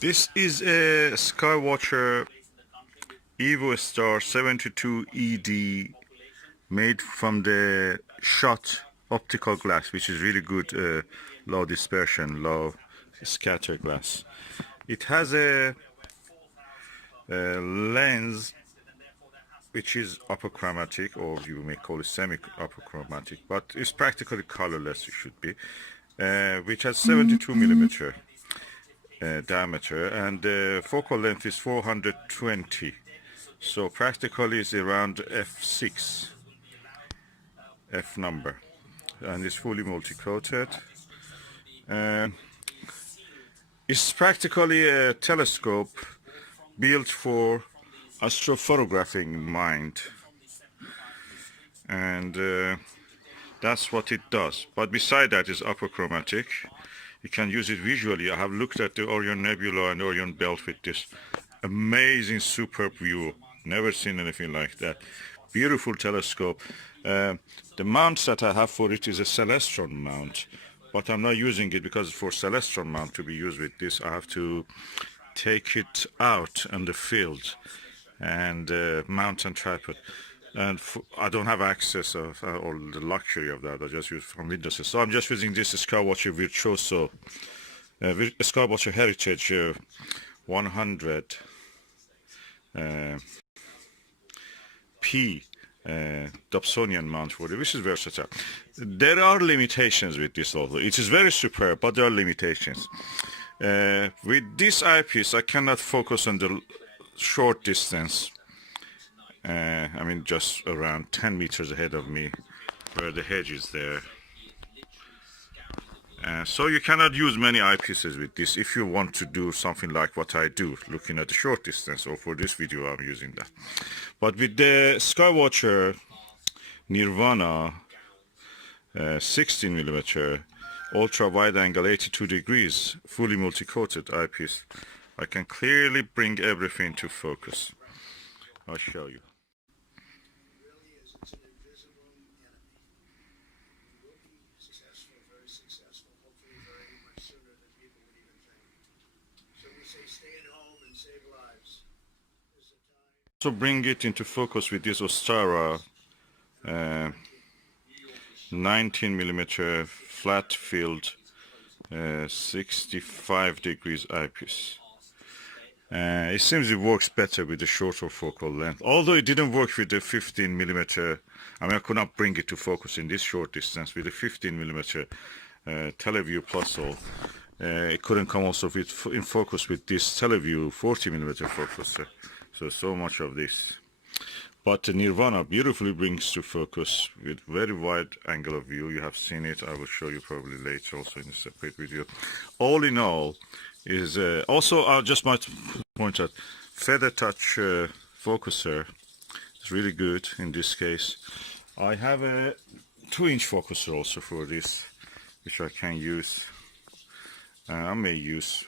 This is a Skywatcher Evostar 72 ED made from the Shcott optical glass, which is really good, low dispersion, low scatter glass. It has a lens which is apochromatic, or you may call it semi-apochromatic, but it's practically colorless, it should be, which has 72 millimeter diameter, and the focal length is 420, so practically it's around f6 f number, and it's fully multi-coated. It's practically a telescope built for astrophotographing mind, and that's what it does. But beside that is apochromatic. You can use it visually. I have looked at the Orion Nebula and Orion Belt with this amazing, superb view. Never seen anything like that. Beautiful telescope. The mount that I have for it is a Celestron mount, but I'm not using it because for Celestron mount to be used with this, I have to take it out on the field and mount on tripod. And I don't have access of or the luxury of that. I just use from Windows. So I'm just using this Skywatcher Virtuoso, Skywatcher Heritage 100 P Dobsonian mount for it, which is versatile. There are limitations with this also. It is very superb, but there are limitations. With this eyepiece, I cannot focus on the short distance. I mean, just around 10 meters ahead of me, where the hedge is there. So you cannot use many eyepieces with this if you want to do something like what I do, looking at the short distance, or for this video I'm using that. But with the Skywatcher Nirvana 16 millimeter ultra wide angle 82 degrees fully multi-coated eyepiece, I can clearly bring everything to focus. I'll show you. So bring it into focus with this Ostara 19 millimeter flat field 65 degrees eyepiece. It seems it works better with the shorter focal length, although it didn't work with the 15 millimeter. I mean, I could not bring it to focus in this short distance with the 15 millimeter TeleVue Plus. It couldn't come also in focus with this TeleVue 40 millimeter focuser. So much of this. But the Nirvana beautifully brings to focus with very wide angle of view. You have seen it. I will show you probably later also in a separate video. All in all, is also I just might point out feather touch focuser is really good in this case. I have a 2-inch focuser also for this, which I can use. I may use,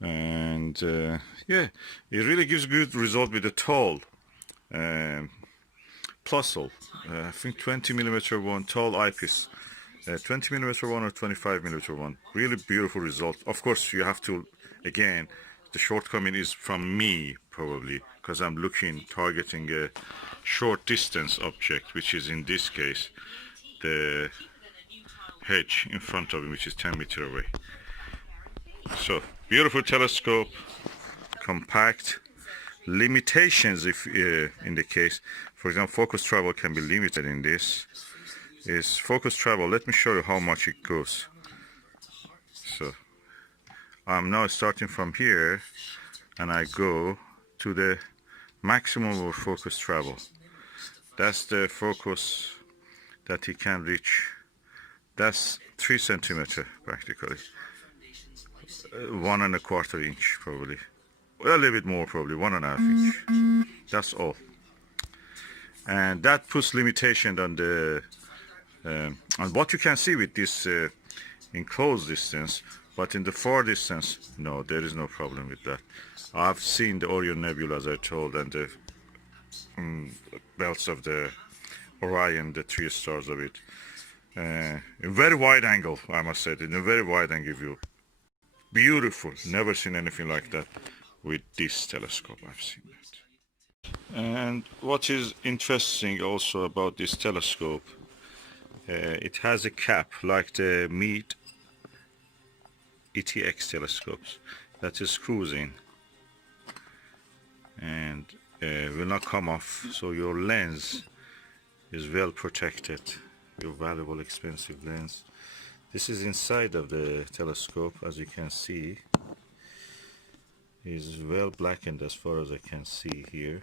and yeah, it really gives good result with the tall Plusle. I think 20 millimeter one tall eyepiece. 20 millimeter one or 25 millimeter one, really beautiful result. Of course, you have to, again, the shortcoming is from me probably, because I'm targeting a short distance object, which is in this case the hedge in front of me, which is 10 meters away. So beautiful telescope, compact. Limitations, if in the case, for example, focus travel can be limited in this. Is focus travel. Let me show you how much it goes. So I'm now starting from here, and I go to the maximum of focus travel. That's the focus that he can reach. That's 3 centimeters practically, 1 1/4 inch probably, well, a little bit more probably, 1 1/2 inch. That's all, and that puts limitation on the and what you can see with this in close distance, but in the far distance, no, there is no problem with that. I've seen the Orion Nebula, as I told, and the belts of the Orion, the 3 stars of it, in very wide angle, I must say, in a very wide angle view. beautiful. Never seen anything like that with this telescope. I've seen that. And what is interesting also about this telescope, it has a cap like the Meade ETX telescopes that is cruising and will not come off, so your lens is well protected, your valuable expensive lens. This is inside of the telescope, as you can see. Is well blackened as far as I can see here.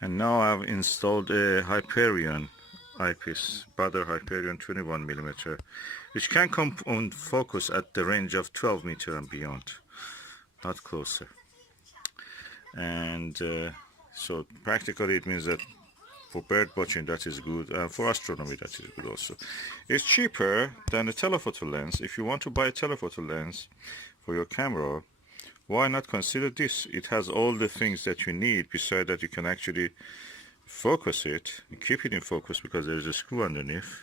And now I've installed a Hyperion eyepiece, Baader Hyperion 21mm, which can come on focus at the range of 12 meters and beyond, not closer. And so practically it means that for bird watching that is good, and for astronomy that is good also. It's cheaper than a telephoto lens. If you want to buy a telephoto lens for your camera, why not consider this? It has all the things that you need. Besides that, you can actually focus it and keep it in focus, because there is a screw underneath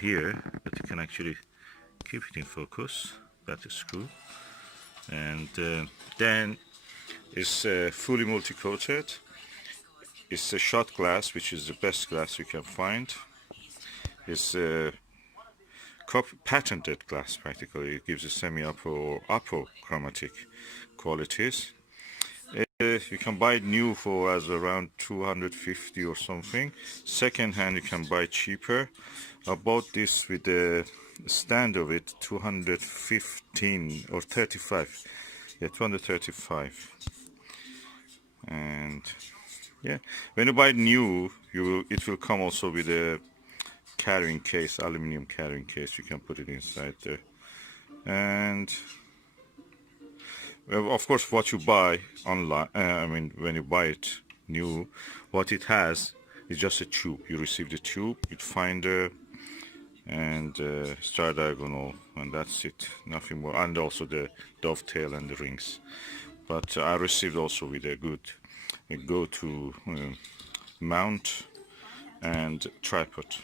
here that you can actually keep it in focus. That is screw. And then it's fully multi-coated. It's a Shcott glass, which is the best glass you can find. It's patented glass practically. It gives a semi-apo or apochromatic qualities. You can buy it new for as around 250 or something. Second hand you can buy cheaper. I bought this with the stand of it, 215 or 35. Yeah, 235. And yeah, when you buy it new, it will come also with a carrying case, aluminum carrying case. You can put it inside there. And well, of course, what you buy online, I mean, when you buy it new, what it has is just a tube. You receive the tube, with finder and star diagonal, and that's it. Nothing more. And also the dovetail and the rings. But I received also with a good go-to mount and tripod.